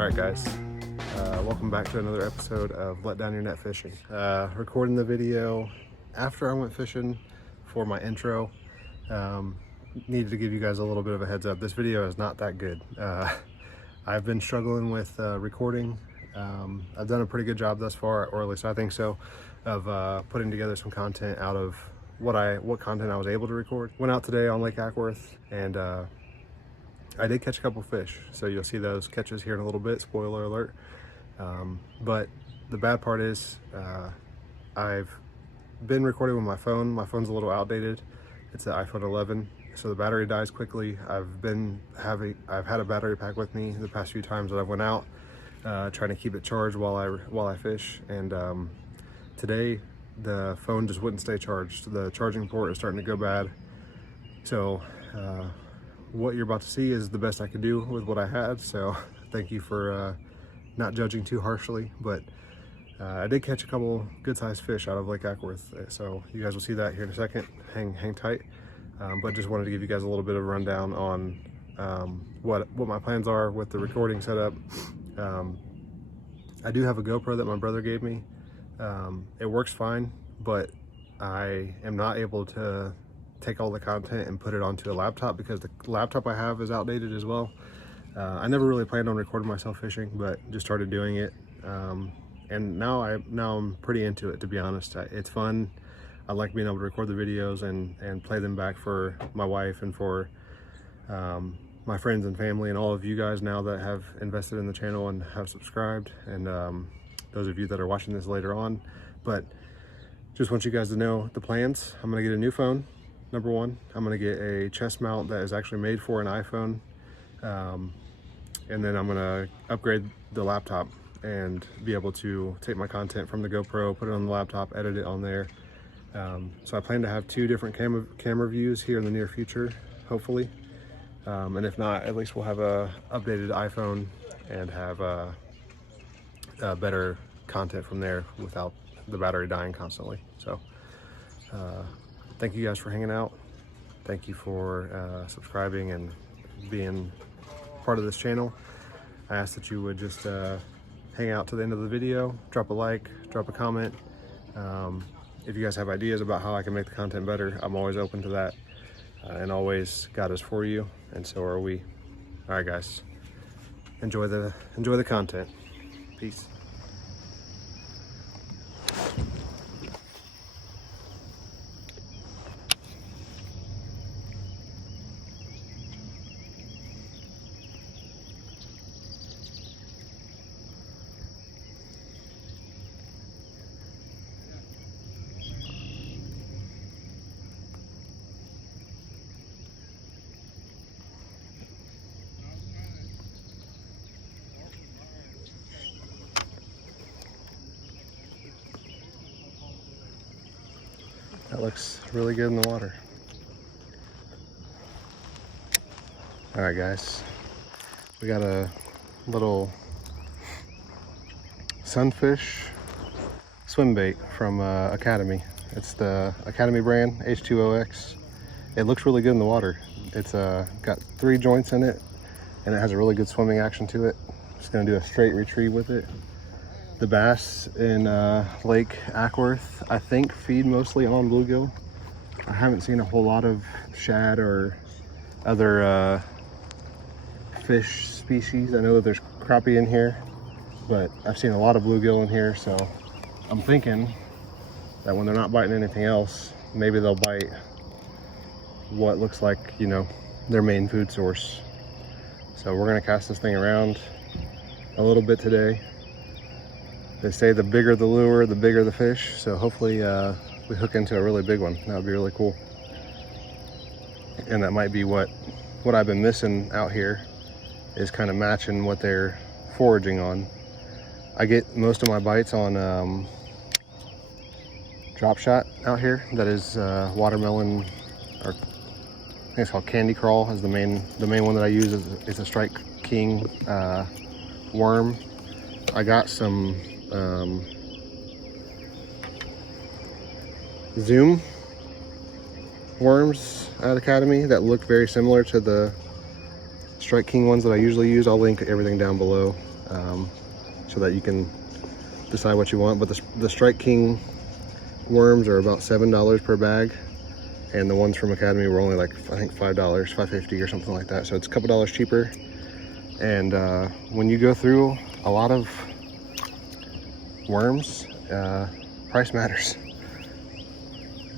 All right, guys, welcome back to another episode of Let Down Your Net Fishing. Recording the video after I went fishing for my intro. Needed to give you guys a little bit of a heads up. This video is not that good. I've been struggling with recording. I've done a pretty good job thus far, or at least I think so, of putting together some content out of what content I was able to record. Went out today on Lake Ackworth, and I did catch a couple fish, so you'll see those catches here in a little bit, spoiler alert. But the bad part is I've been recording with my phone. My phone's a little outdated. It's the iPhone 11, so the battery dies quickly. I've had a battery pack with me the past few times that I went out, trying to keep it charged while I fish. And today the phone just wouldn't stay charged. The charging port is starting to go bad. So what you're about to see is the best I could do with what I had. So thank you for not judging too harshly, but I did catch a couple good-sized fish out of Lake Ackworth, so you guys will see that here in a second. Hang tight. But just wanted to give you guys a little bit of a rundown on what my plans are with the recording setup. I do have a GoPro that my brother gave me. It works fine, but I am not able to take all the content and put it onto a laptop because the laptop I have is outdated as well. I never really planned on recording myself fishing, but just started doing it. And now I'm pretty into it, to be honest. It's fun. I like being able to record the videos and play them back for my wife and for my friends and family and all of you guys now that have invested in the channel and have subscribed, and those of you that are watching this later on. But just want you guys to know the plans. I'm gonna get a new phone, number one. I'm gonna get a chest mount that is actually made for an iPhone. And then I'm gonna upgrade the laptop and be able to take my content from the GoPro, put it on the laptop, edit it on there. So I plan to have two different camera views here in the near future, hopefully. And if not, at least we'll have a updated iPhone and have better content from there without the battery dying constantly. So thank you guys for hanging out. Thank you for subscribing and being part of this channel. I ask that you would just hang out to the end of the video, drop a like, drop a comment. If you guys have ideas about how I can make the content better, I'm always open to that. And always, God is for you, and so are we. All right, guys, enjoy the content. Peace. That looks really good in the water. All right, guys, we got a little sunfish swim bait from Academy. It's the Academy brand, H2OX. It looks really good in the water. It's got 3 joints in it, and it has a really good swimming action to it. Just gonna do a straight retrieve with it. The bass in Lake Ackworth, I think, feed mostly on bluegill. I haven't seen a whole lot of shad or other fish species. I know that there's crappie in here, but I've seen a lot of bluegill in here, so I'm thinking that when they're not biting anything else, maybe they'll bite what looks like, you know, their main food source. So we're gonna cast this thing around a little bit today. They say the bigger the lure, the bigger the fish. So hopefully we hook into a really big one. That would be really cool. And that might be what I've been missing out here, is kind of matching what they're foraging on. I get most of my bites on drop shot out here. That is watermelon, or I think it's called Candy Crawl is the main one that I use. It's a Strike King worm. I got some Zoom worms at Academy that look very similar to the Strike King ones that I usually use. I'll link everything down below. so that you can decide what you want. But the Strike King worms are about $7 per bag, and the ones from Academy were only like, I think $5, $5.50 or something like that. So it's a couple dollars cheaper. And when you go through a lot of worms, price matters.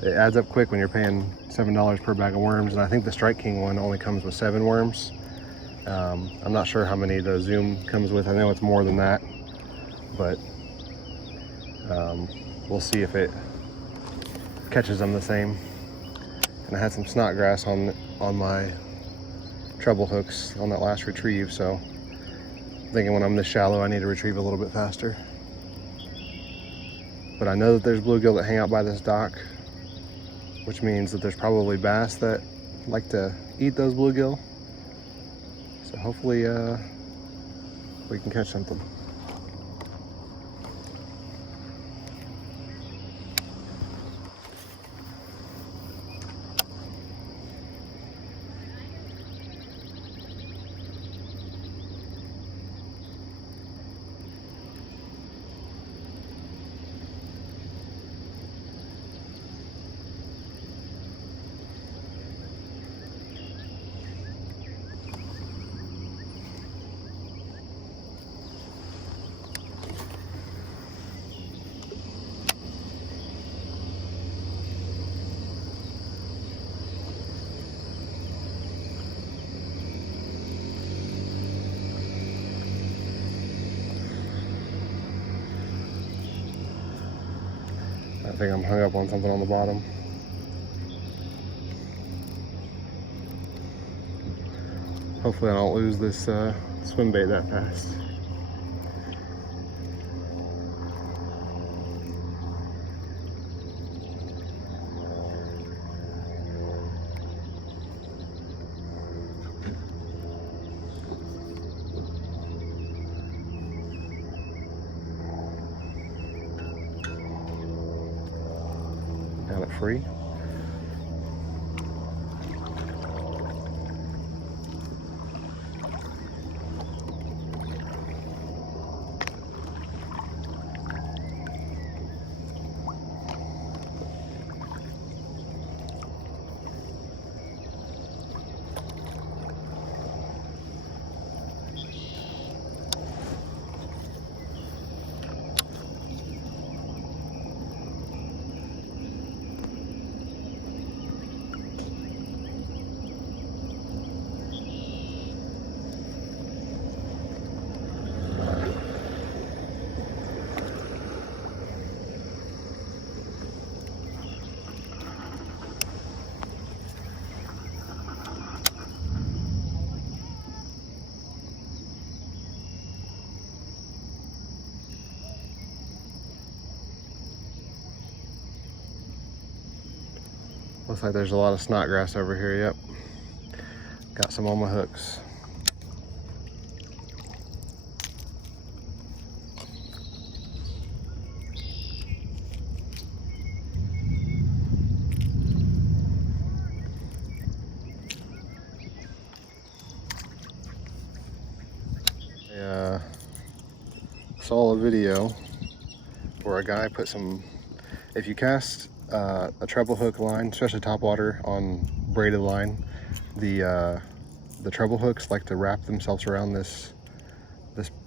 It adds up quick when you're paying $7 per bag of worms, and I think the Strike King one only comes with 7 worms. I'm not sure how many the Zoom comes with. I know it's more than that, but we'll see if it catches them the same. And I had some snodgrass on my treble hooks on that last retrieve, so I'm thinking when I'm this shallow I need to retrieve a little bit faster. But I know that there's bluegill that hang out by this dock, which means that there's probably bass that like to eat those bluegill. So hopefully we can catch something. I think I'm hung up on something on the bottom. Hopefully I don't lose this swim bait that fast. Got it free. Looks like there's a lot of snodgrass over here, yep. Got some on my hooks. I saw a video where a guy put some, if you cast a treble hook line, especially topwater on braided line, the treble hooks like to wrap themselves around this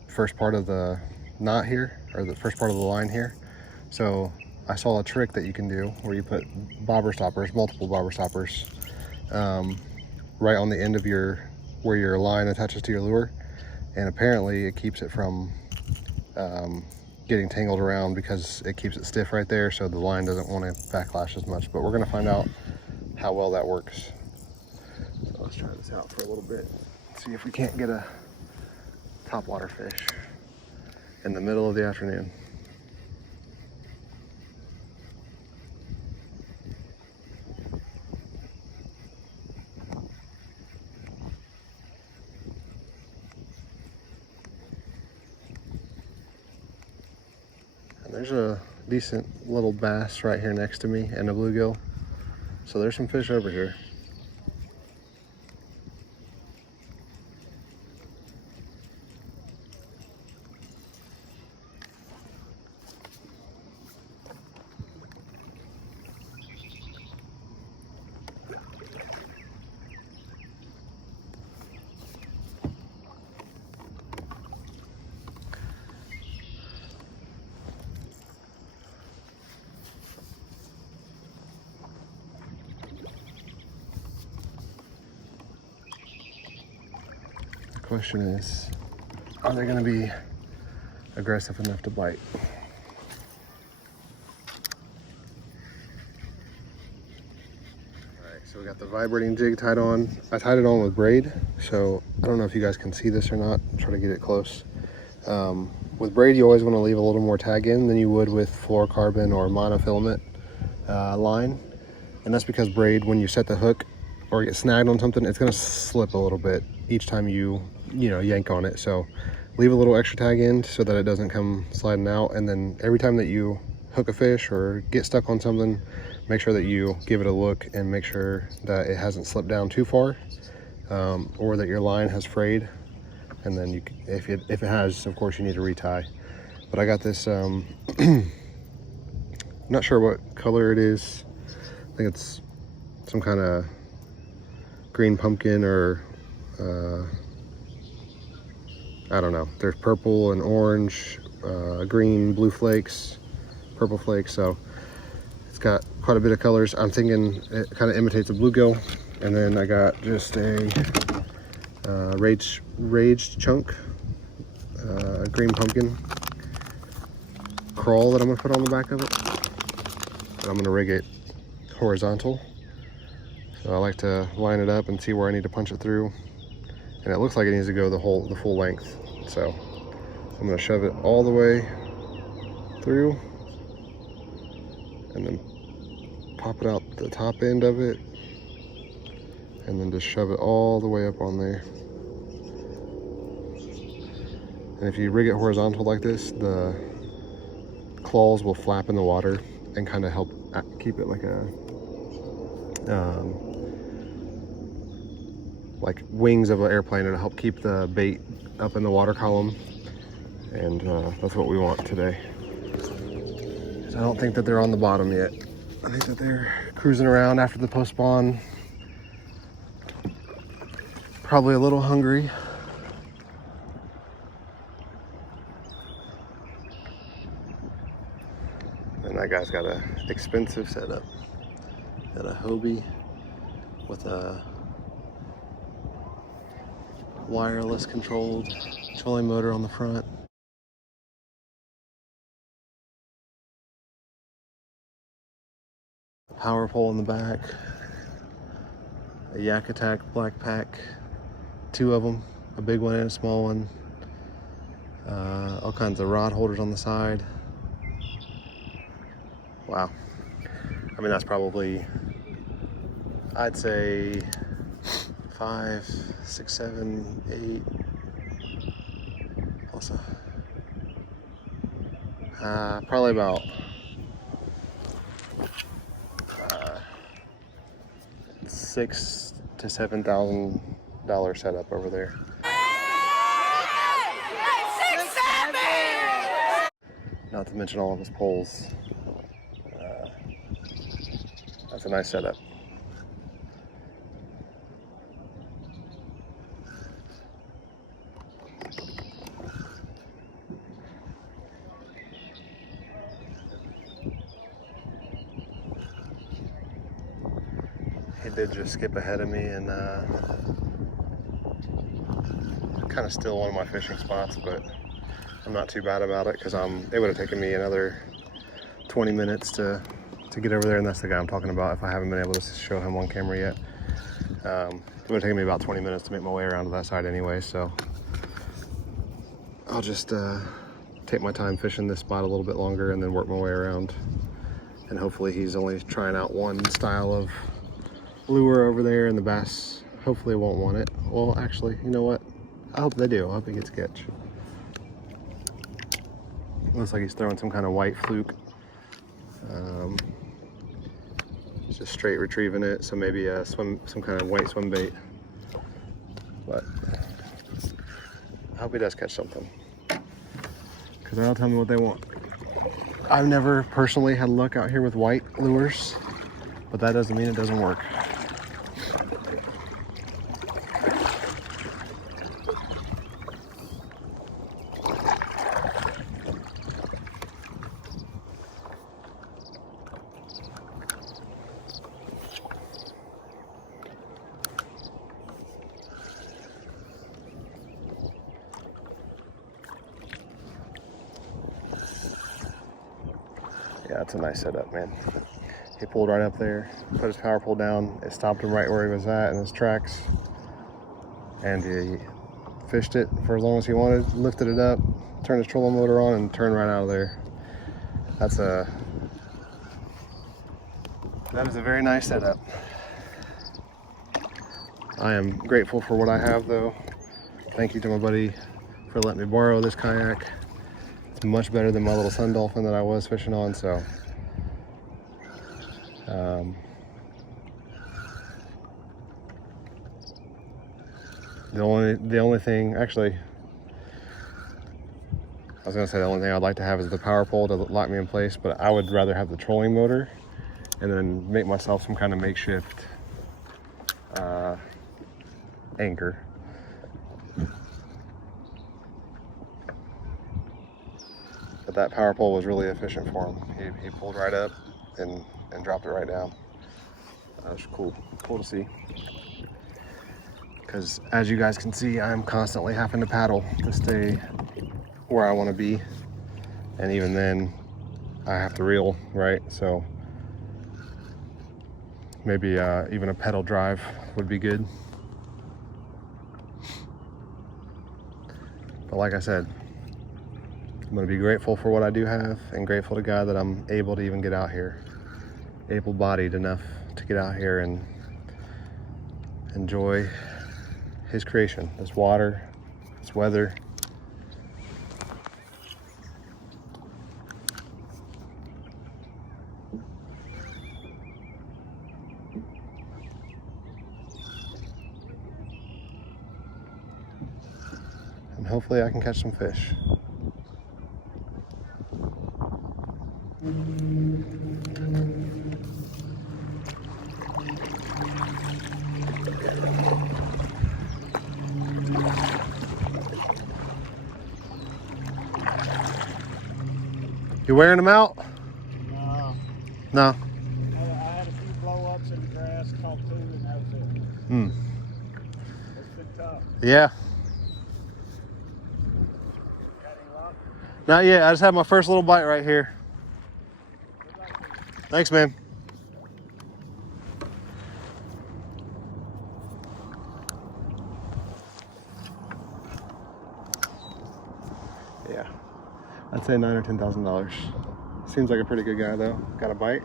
first part of the knot here, or the first part of the line here. So I saw a trick that you can do where you put bobber stoppers, multiple bobber stoppers, right on the end of where your line attaches to your lure, and apparently it keeps it from getting tangled around because it keeps it stiff right there, so the line doesn't want to backlash as much. But we're going to find out how well that works. So let's try this out for a little bit, see if we can't get a topwater fish in the middle of the afternoon. There's a decent little bass right here next to me and a bluegill. So there's some fish over here. question is, are they going to be aggressive enough to bite? Alright, so we got the vibrating jig tied on. I tied it on with braid, so I don't know if you guys can see this or not. I'll try to get it close. With braid, you always want to leave a little more tag in than you would with fluorocarbon or monofilament line. And that's because braid, when you set the hook or get snagged on something, it's going to slip a little bit each time you yank on it. So leave a little extra tag in so that it doesn't come sliding out. And then every time that you hook a fish or get stuck on something, make sure that you give it a look and make sure that it hasn't slipped down too far, or that your line has frayed. And then if it has, of course, you need to retie. But I got this, not sure what color it is. I think it's some kind of green pumpkin or I don't know. There's purple and orange, green, blue flakes, purple flakes. So it's got quite a bit of colors. I'm thinking it kind of imitates a bluegill. And then I got just a raged chunk, green pumpkin crawl that I'm gonna put on the back of it. And I'm gonna rig it horizontal. So I like to line it up and see where I need to punch it through. And it looks like it needs to go the full length. So I'm gonna shove it all the way through and then pop it out the top end of it and then just shove it all the way up on there. And if you rig it horizontal like this, the claws will flap in the water and kind of help keep it like a like wings of an airplane. It'll help keep the bait up in the water column, and that's what we want today. So I don't think that they're on the bottom yet. I think that they're cruising around after the post spawn, probably a little hungry. And that guy's got a expensive setup. Got a Hobie with a wireless controlled trolling motor on the front. A power pole in the back. A Yak Attack black pack. 2 of them, a big one and a small one. All kinds of rod holders on the side. Wow. I mean, that's probably, I'd say 5, 6, 7, 8, plus probably about $6,000 to $7,000 setup over there. Not to mention all of his poles. That's a nice setup. He did just skip ahead of me and kind of steal one of my fishing spots, but I'm not too bad about it because it would have taken me another 20 minutes to get over there, and that's the guy I'm talking about if I haven't been able to show him on camera yet. It would have taken me about 20 minutes to make my way around to that side anyway, so I'll just take my time fishing this spot a little bit longer and then work my way around. And hopefully he's only trying out one style of lure over there, and the bass hopefully won't want it. Well, actually, you know what? I hope they do. I hope he gets a catch. Looks like he's throwing some kind of white fluke. Just straight retrieving it, so maybe some kind of white swim bait. But I hope he does catch something, because that'll tell me what they want. I've never personally had luck out here with white lures, but that doesn't mean it doesn't work. That's a nice setup, man. He pulled right up there, put his power pole down. It stopped him right where he was at in his tracks. And he fished it for as long as he wanted, lifted it up, turned his trolling motor on, and turned right out of there. That is a very nice setup. I am grateful for what I have, though. Thank you to my buddy for letting me borrow this kayak. It's much better than my little Sun Dolphin that I was fishing on, so the only thing, actually, I was gonna say the only thing I'd like to have is the power pole to lock me in place, but I would rather have the trolling motor and then make myself some kind of makeshift anchor. But that power pole was really efficient for him. He pulled right up and dropped it right down. That was cool to see. Because as you guys can see, I'm constantly having to paddle to stay where I want to be. And even then, I have to reel, right? So maybe even a pedal drive would be good. But like I said, I'm going to be grateful for what I do have and grateful to God that I'm able to even get out here. Able-bodied enough to get out here and enjoy His creation, this water, this weather. And hopefully I can catch some fish. You wearing them out? No. I had a few blow-ups in the grass, caught two, and that was it. Hmm. It's been tough. Yeah. Got any luck? Not yet. I just had my first little bite right here. Good luck with it. Thanks, man. Yeah. I'd say $9,000 or $10,000. Seems like a pretty good guy, though. Got a bite?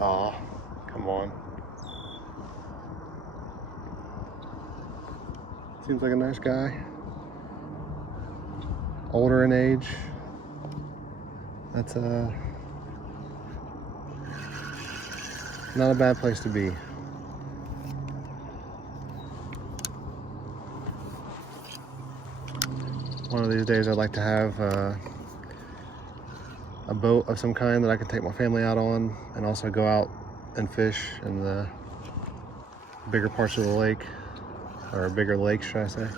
Aw, come on. Seems like a nice guy. Older in age. That's not a bad place to be. One of these days I'd like to have a boat of some kind that I can take my family out on and also go out and fish in the bigger parts of the lake, or bigger lakes, should I say,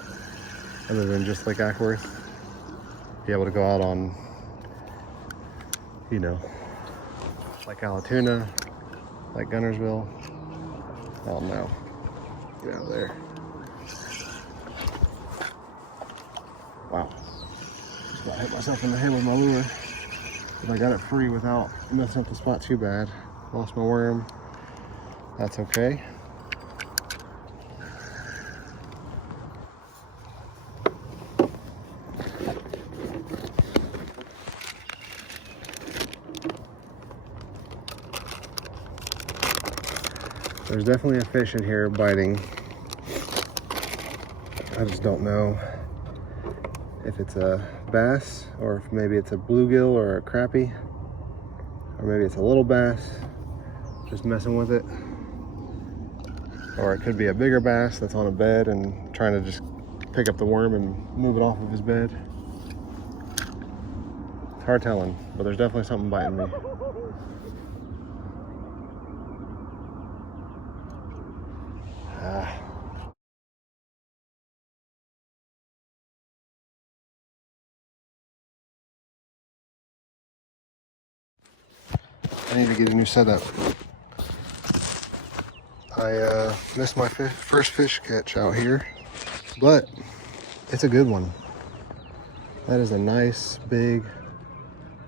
other than just Lake Ackworth. Be able to go out on, you know, Lake Allatoona, Lake Gunnersville. Oh no, get out of there. Wow, just about hit myself in the head with my lure. But I got it free without messing up the spot too bad. Lost my worm. That's okay. There's definitely a fish in here biting. I just don't know if it's a bass or if maybe it's a bluegill or a crappie, or maybe it's a little bass just messing with it, or it could be a bigger bass that's on a bed and trying to just pick up the worm and move it off of his bed. It's hard telling, but there's definitely something biting me. I need to get a new setup. I missed my first fish catch out here, but it's a good one. That is a nice, big,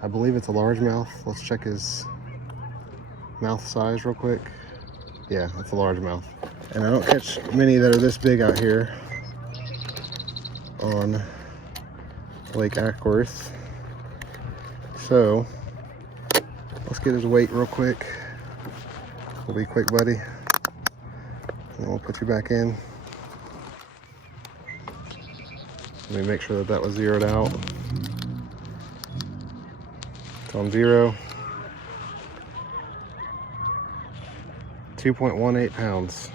I believe it's a largemouth. Let's check his mouth size real quick. Yeah, it's a largemouth. And I don't catch many that are this big out here on Lake Ackworth. So let's get his weight real quick. We'll be quick, buddy. And we'll put you back in. Let me make sure that that was zeroed out. It's on 0. 2.18 pounds.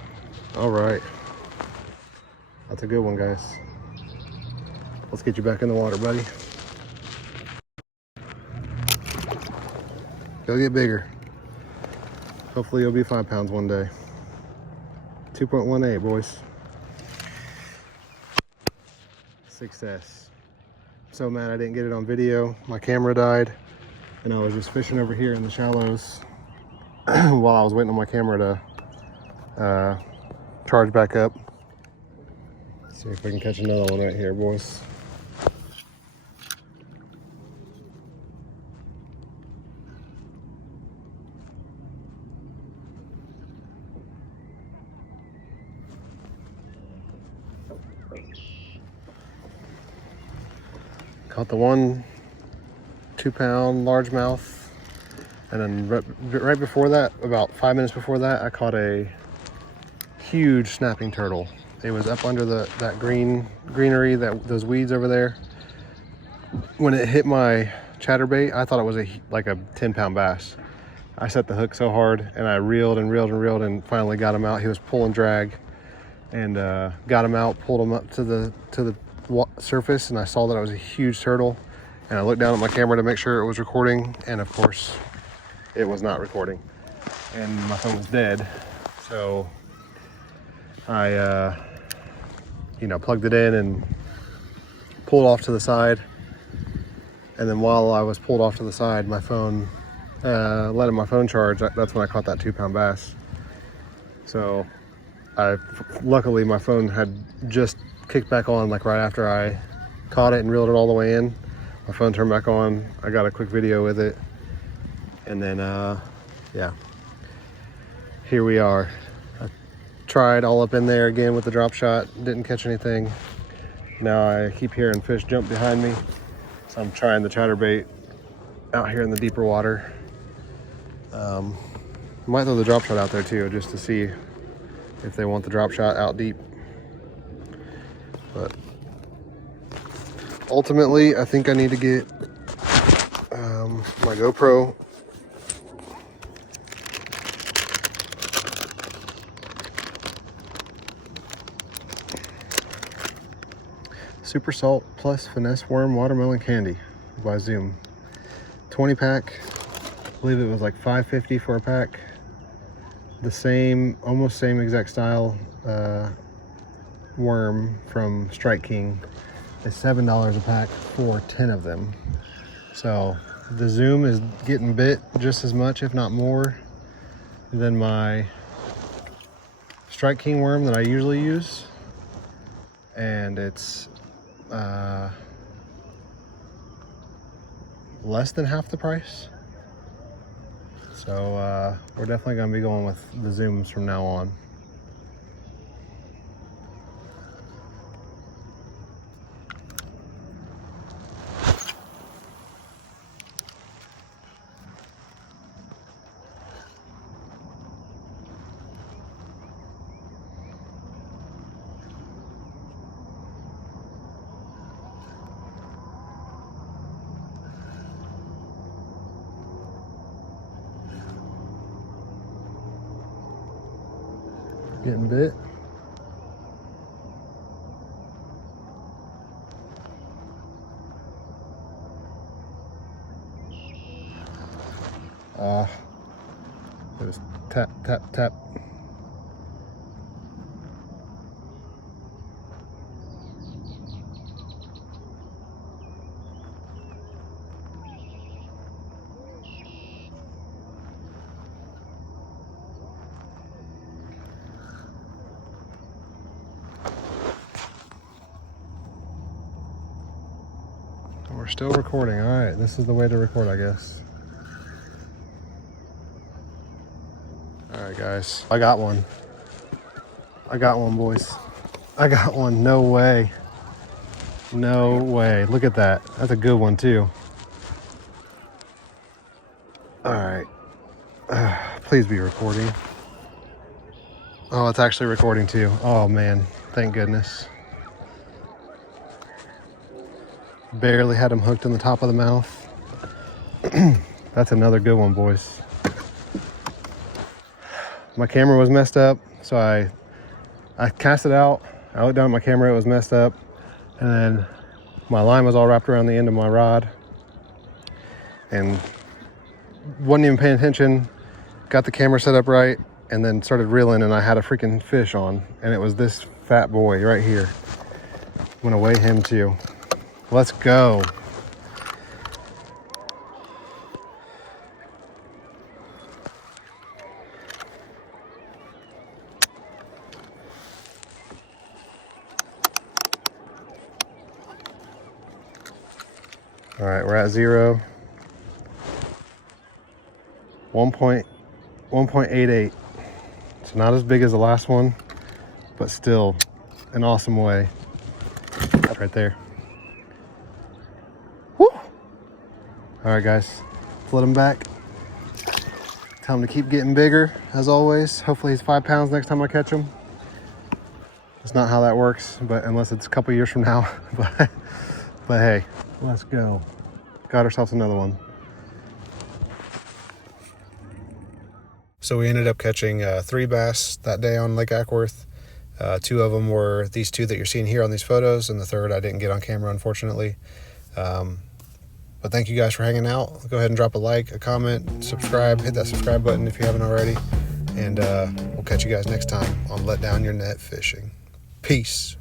All right. That's a good one, guys. Let's get you back in the water, buddy. Go get bigger. Hopefully you'll be 5 pounds one day. 2.18, boys. Success. So mad I didn't get it on video. My camera died and I was just fishing over here in the shallows while I was waiting on my camera to charge back up. Let's see if we can catch another one right here, boys. Caught the 1 2-pound largemouth, and then right before that, about 5 minutes before that, I caught a huge snapping turtle. It was up under that greenery, those weeds over there. When it hit my chatterbait, I thought it was like a 10-pound bass. I set the hook so hard, and I reeled and reeled and reeled, and finally got him out. He was pulling drag, and got him out, pulled him up to the surface, and I saw that it was a huge turtle, and I looked down at my camera to make sure it was recording, and of course it was not recording, and my phone was dead. So I plugged it in and pulled off to the side, and then while I was pulled off to the side, my phone letting my phone charge. That's when I caught that 2-pound bass. So luckily my phone had just kicked back on, like right after I caught it and reeled it all the way in. My phone turned back on. I got a quick video with it, and then yeah, here we are. I tried all up in there again with the drop shot, didn't catch anything. Now I keep hearing fish jump behind me, so I'm trying the chatterbait out here in the deeper water. Might throw the drop shot out there too, just to see if they want the drop shot out deep. But ultimately, I think I need to get my GoPro Super Salt Plus Finesse Worm Watermelon Candy by Zoom. 20 pack. I believe it was like $5.50 for a pack. The same, almost same exact style worm from Strike King is $7 a pack for 10 of them. So the Zoom is getting bit just as much, if not more, than my Strike King worm that I usually use, and it's less than half the price. So we're definitely going to be going with the Zooms from now on. Getting bit. Just tap, tap, tap. We're we're still recording. All right, this is the way to record, I guess. All right, guys, I got one. I got one, boys. I got one. No way. No way. Look at that. That's a good one, too. All right. Please be recording. Oh, it's actually recording, too. Oh, man. Thank goodness. Barely had him hooked in the top of the mouth. That's another good one, boys. My camera was messed up, so I cast it out. I looked down at my camera, it was messed up. And then my line was all wrapped around the end of my rod. And wasn't even paying attention. Got the camera set up right, and then started reeling, and I had a freaking fish on. And it was this fat boy right here. I'm gonna weigh him too. Let's go. All right, we're at 0. 1.88. It's not as big as the last one, but still an awesome way. Right there. Woo! All right, guys, let's let him back. Tell him to keep getting bigger, as always. Hopefully he's 5 pounds next time I catch him. That's not how that works, but unless it's a couple years from now. but hey, let's go. Got ourselves another one. So we ended up catching 3 bass that day on Lake Ackworth. 2 of them were these 2 that you're seeing here on these photos, and the 3rd I didn't get on camera, unfortunately. But thank you guys for hanging out. Go ahead and drop a like, a comment, subscribe, hit that subscribe button if you haven't already. And we'll catch you guys next time on Let Down Your Net Fishing. Peace.